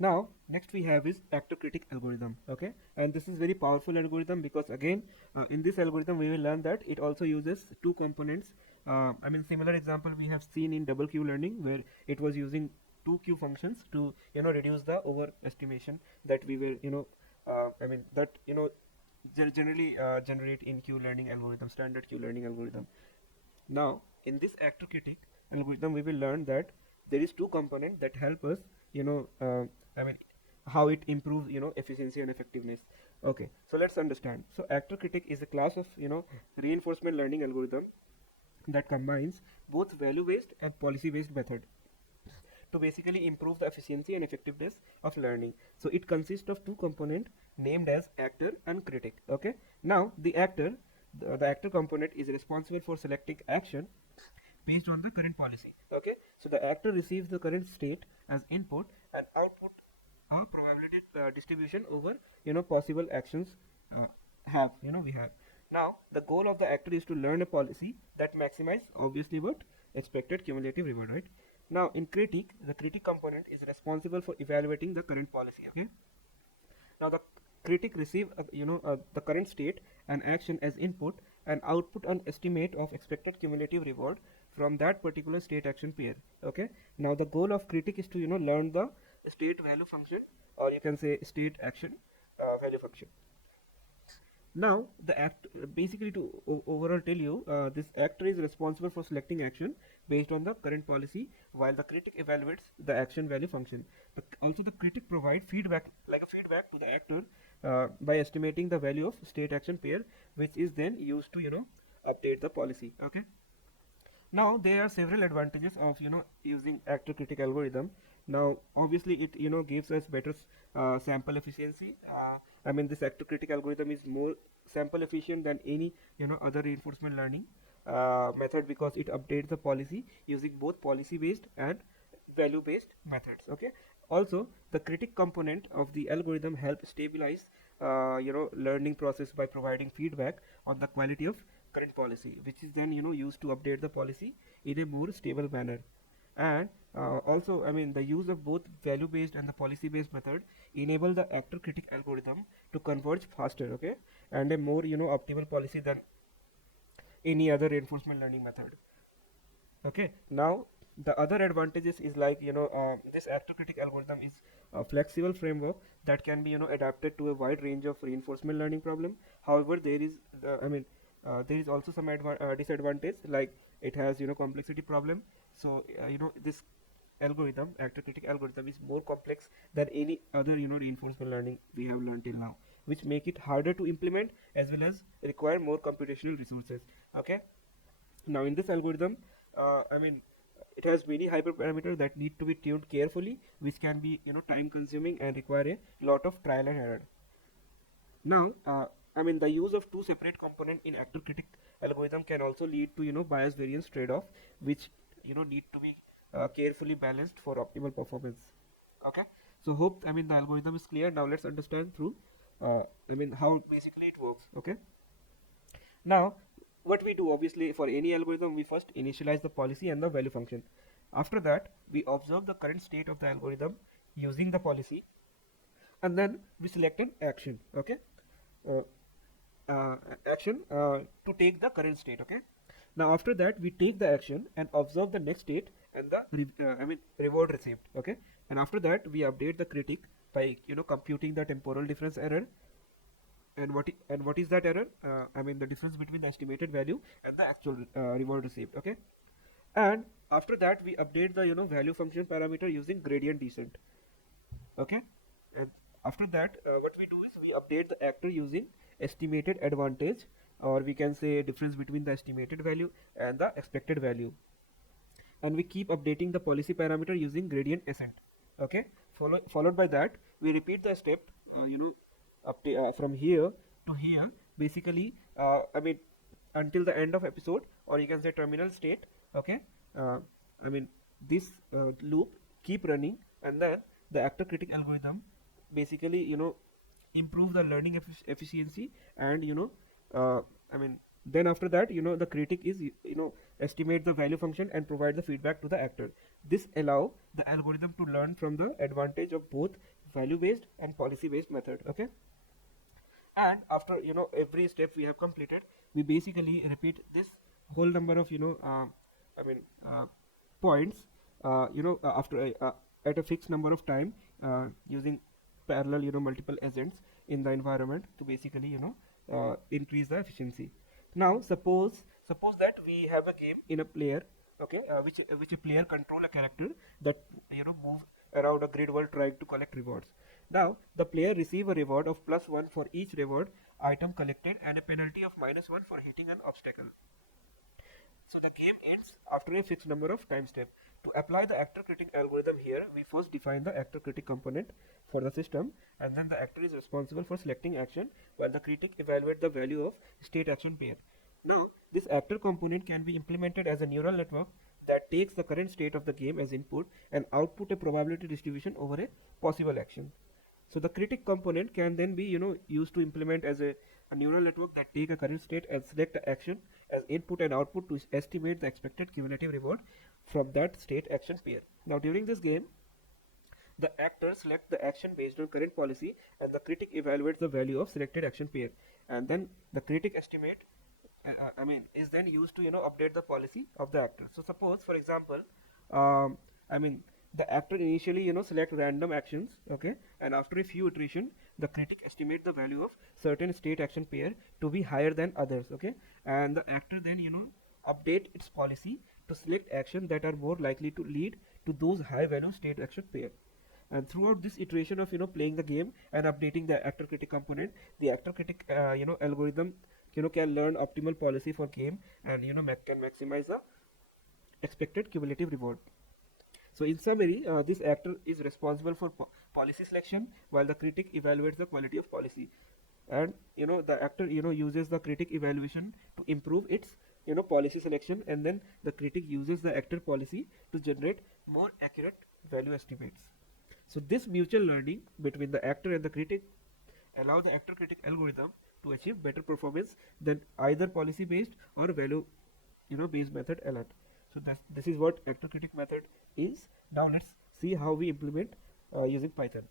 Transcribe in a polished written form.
Now next we have is actor critic algorithm. Okay, and this is very powerful algorithm because again in this algorithm we will learn that it also uses two components. Similar example we have seen in double Q learning, where it was using two Q functions to reduce the overestimation that we were generally generate in Q learning algorithm, standard Q learning algorithm. Now in this actor critic algorithm we will learn that there is two components that help us you know I mean how it improves efficiency and effectiveness. Okay, so let's understand. So actor critic is a class of reinforcement learning algorithm that combines both value based and policy based method to basically improve the efficiency and effectiveness of learning. So it consists of two components named as actor and critic. Okay, now the actor component is responsible for selecting action based on the current policy. Okay, so the actor receives the current state as input and output a probability distribution over possible actions we have. Now the goal of the actor is to learn a policy that maximize obviously what expected cumulative reward, right? Now in critic, the critic component is responsible for evaluating the current policy. Okay, now the critic receive the current state and action as input and output an estimate of expected cumulative reward from that particular state action pair. Okay, now the goal of critic is to learn the state value function, or you can say state action value function. Now the act basically to overall tell you, this actor is responsible for selecting action based on the current policy, while the critic evaluates the action value function. Also the critic provide feedback, like a feedback to the actor by estimating the value of state action pair, which is then used to update the policy. Okay, now there are several advantages of using actor critic algorithm. Now obviously it gives us better sample efficiency. This actor critic algorithm is more sample efficient than any other reinforcement learning method, because it updates the policy using both policy based and value based methods. Okay, also the critic component of the algorithm help stabilize learning process by providing feedback on the quality of current policy, which is then used to update the policy in a more stable manner. And also the use of both value based and the policy based method enable the actor critic algorithm to converge faster, okay, and a more optimal policy than any other reinforcement learning method. Okay, now the other advantages is like this actor critic algorithm is a flexible framework that can be adapted to a wide range of reinforcement learning problem. However, there is also some disadvantage, like it has complexity problem. So this algorithm, actor critic algorithm, is more complex than any other reinforcement learning we have learned till now, which make it harder to implement as well as require more computational resources. Okay, now in this algorithm, it has many hyperparameters that need to be tuned carefully, which can be time consuming and require a lot of trial and error. Now the use of two separate components in actor critic algorithm can also lead to bias variance trade-off, which need to be carefully balanced for optimal performance. Okay, so hope the algorithm is clear. Now let's understand through how basically it works. Okay, now what we do, obviously for any algorithm, we first initialize the policy and the value function. After that we observe the current state of the algorithm using the policy, and then we select an action. Okay, uh, action to take the current state. Okay, now after that we take the action and observe the next state and the reward received. Okay, and after that we update the critic by computing the temporal difference error. And what is that error? The difference between the estimated value and the actual reward received. Okay, and after that we update the value function parameter using gradient descent. Okay, and after that what we do is we update the actor using estimated advantage, or we can say difference between the estimated value and the expected value, and we keep updating the policy parameter using gradient ascent. Okay, followed by that we repeat the step from here to here, basically until the end of episode, or you can say terminal state. Okay, uh, I mean this loop keep running, and then the actor critic algorithm basically improve the learning efficiency, and uh, I mean Then after that, the critic is estimate the value function and provide the feedback to the actor. This allow the algorithm to learn from the advantage of both value based and policy based method. Okay. And after every step we have completed, we basically repeat this whole number of I mean points after at a fixed number of time, using parallel multiple agents in the environment to basically increase the efficiency. Now suppose that we have a game in a player, okay, which a player control a character that move around a grid world trying to collect rewards. Now the player receive a reward of +1 for each reward item collected and a penalty of -1 for hitting an obstacle. So the game ends after a fixed number of time steps. To apply the actor critic algorithm here, we first define the actor critic component for the system, and then the actor is responsible for selecting action while the critic evaluates the value of state action pair. Now this actor component can be implemented as a neural network that takes the current state of the game as input and output a probability distribution over a possible action. So the critic component can then be used to implement as a neural network that take a current state and select the action as input and output to estimate the expected cumulative reward from that state action pair. Now during this game, the actor selects the action based on current policy and the critic evaluates the value of selected action pair, and then the critic estimate is then used to update the policy of the actor. So suppose for example, um, I mean the actor initially select random actions, okay, and after a few iteration the critic estimate the value of certain state action pair to be higher than others, okay, and the actor then update its policy to select actions that are more likely to lead to those high value state action pair. And throughout this iteration of playing the game and updating the actor critic component, the actor critic algorithm can learn optimal policy for game and can maximize the expected cumulative reward. So in summary, this actor is responsible for policy selection while the critic evaluates the quality of policy. And the actor uses the critic evaluation to improve its policy selection, and then the critic uses the actor policy to generate more accurate value estimates. So this mutual learning between the actor and the critic allow the actor critic algorithm to achieve better performance than either policy based or value based method alone. So this is what actor critic method is. Now let's see how we implement using Python.